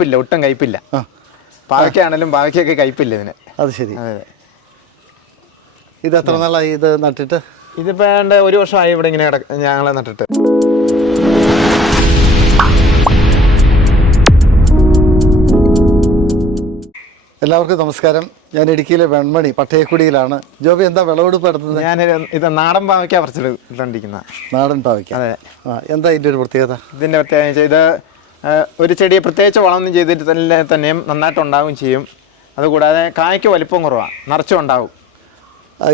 കയ്പില്ല ഒട്ടും കയ്പില്ല. പാവയ്ക്കാണെങ്കിലും പാവയ്ക്കൊക്കെ കയ്പില്ല ഇതിന് അത് ശരി. ഇത് എത്ര നാളായി ഇത് നട്ടിട്ട്? ഇതിപ്പോ ഒരു വർഷമായി ഇവിടെ ഇങ്ങനെ കിടക്ക ഞങ്ങളെ നട്ടിട്ട്. എല്ലാവർക്കും നമസ്കാരം. ഞാൻ ഇടുക്കിയിലെ വെൺമണി പട്ടയക്കുടിയിലാണ്. ജോബി എന്താ വിളവെടുപ്പ് നടത്തുന്നത്? ഞാൻ ഇത് നാടൻ പാവയ്ക്ക പറിച്ചെടുത്തോണ്ടിരിക്കുന്ന നാടൻ പാവയ്ക്ക. അതെ. ആ എന്താ ഇതിന്റെ ഒരു പ്രത്യേകത? ഇതിന്റെ പ്രത്യേകത ഇത് ഒരു ചെടിയെ പ്രത്യേകിച്ച് വളമൊന്നും ചെയ്തിട്ട് തന്നെ തന്നെയും നന്നായിട്ട് ഉണ്ടാവുകയും ചെയ്യും. അതുകൂടാതെ കായ്ക്ക് വലിപ്പം കുറവാണ് നിറച്ചും ഉണ്ടാവും.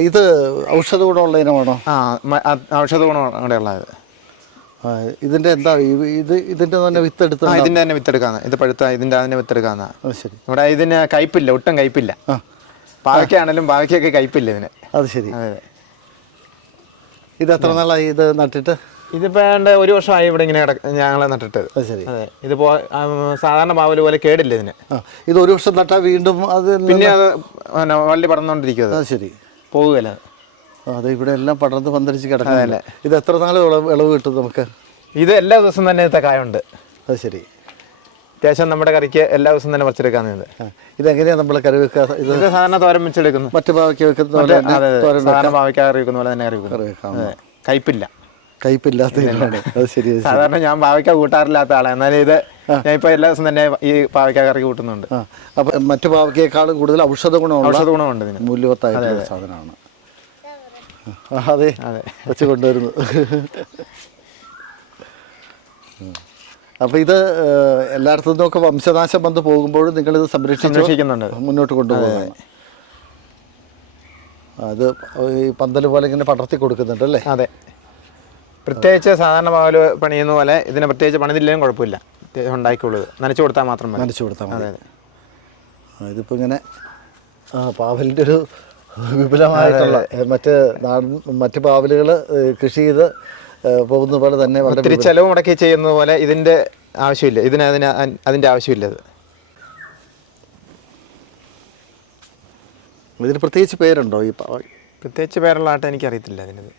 ഇത് ഔഷധ ഗുണമുള്ള ഇനമാണോ ആ ഔഷധ ഗുണം കൂടെ ഉള്ളത് ഇതിന്റെ ഇതിന്റെ എന്താ ഇത് ഇതിന്റെ തന്നെ വിത്ത് എടുത്ത് ആ ഇതിന്റെ തന്നെ വിത്തെടുക്കാന്ന് ഇത് പഴുത്ത ഇതിന്റെ തന്നെ വിത്തെടുക്കാന്ന. ശരി. ഇവിടെ ഇതിന് കയ്പില്ല ഒട്ടും കയ്പില്ല. പാവയ്ക്കാണെങ്കിലും പാവയ്ക്കൊക്കെ കയ്പില്ല ഇതിന്. അത് ശരി. ഇത് എത്ര നാളായി ഇത് നട്ടിട്ട്? ഇതിപ്പോ ഒരു വർഷമായി ഇവിടെ ഇങ്ങനെ ഞങ്ങളെ നട്ടിട്ട് അത് ശരി. ഇതിപ്പോ സാധാരണ പാവൽ പോലെ കേടില്ല ഇതിന്. ഇത് ഒരു വർഷം നട്ടാൽ വീണ്ടും അത് പിന്നെ അത് വള്ളി അത്. ശരി. പോകുകയല്ല അത്. ഇവിടെ എല്ലാം പടർന്ന് പന്തരിച്ച് കിടക്കാനല്ലേ ഇത് എത്ര നാൾ ഇളവ് കിട്ടും നമുക്ക്? ഇത് എല്ലാ ദിവസവും തന്നെ ഇത്തെ കായുണ്ട്. അത് ശരി. അത്യാവശ്യം നമ്മുടെ കറിക്ക് എല്ലാ ദിവസവും തന്നെ പറിച്ചെടുക്കാവുന്നത് ഇത്. ഇതെങ്ങനെയാണ് നമ്മൾ കറി വെക്കുക ഇത് സാധാരണ തോരം വെച്ചെടുക്കുന്നു. മറ്റു പാവയ്ക്ക് വെക്കുന്ന സാധാരണ പാവയ്ക്ക കറി വെക്കുന്ന പോലെ തന്നെ കറി വെക്കാം. കയ്പില്ല കയ്പില്ലാത്ത അത് ശരി സാധാരണ ഞാൻ പാവയ്ക്ക കൂട്ടാറില്ലാത്ത ആളാണ് എന്നാലും ഇത് ഞാൻ ഇപ്പൊ എല്ലാ ദിവസം തന്നെ ഈ പാവയ്ക്ക കറി കൂട്ടുന്നുണ്ട് അപ്പൊ മറ്റു പാവയ്ക്കേക്കാളും കൂടുതൽ ഔഷധ ഗുണം ഔഷധ ഗുണമുണ്ട് ഇതിന്. മൂല്യവത്തായിട്ടുള്ള സാധനമാണ്. അതെ. അതെ. വെച്ച് കൊണ്ടുവരുന്നു. അപ്പോൾ ഇത് എല്ലായിടത്തു നിന്നൊക്കെ വംശനാശം വന്ന് പോകുമ്പോഴും നിങ്ങളിത് ഇത് സംരക്ഷിക്കുന്നുണ്ട്. മുന്നോട്ട് കൊണ്ടുപോകുന്നത് അത് ഈ പന്തൽ പോലെ ഇങ്ങനെ പടർത്തി കൊടുക്കുന്നുണ്ട് അല്ലേ? അതെ. പ്രത്യേകിച്ച് സാധാരണ പാവൽ പണിയുന്ന പോലെ ഇതിനെ പ്രത്യേകിച്ച് പണിതില്ലെങ്കിലും കുഴപ്പമില്ല. ഉണ്ടാക്കിയുള്ളത് ഉണ്ടാക്കിയുള്ളൂ നനച്ചു കൊടുത്താൽ മാത്രം മതി. നനച്ചു കൊടുത്താൽ മതി. അതെ ഇതിപ്പോൾ ഇങ്ങനെ പാവലിന്റെ ഒരു വിപുലമായിട്ടുള്ള മറ്റ് മറ്റ് പാവലുകൾ കൃഷി ചെയ്ത് പോകുന്ന പോലെ തന്നെ ഒത്തിരി ചെലവ് മുടക്കി ചെയ്യുന്നത് പോലെ ഇതിന്റെ ആവശ്യമില്ല. ഇതിന് അതിന് അതിന്റെ അതിന്റെ ആവശ്യമില്ല ഇത് ഇതിന് പ്രത്യേകിച്ച് പേരുണ്ടോ ഈ പ്രത്യേകിച്ച് പേരുള്ള ആട്ടെ എനിക്കറിയത്തില്ല അതിനത്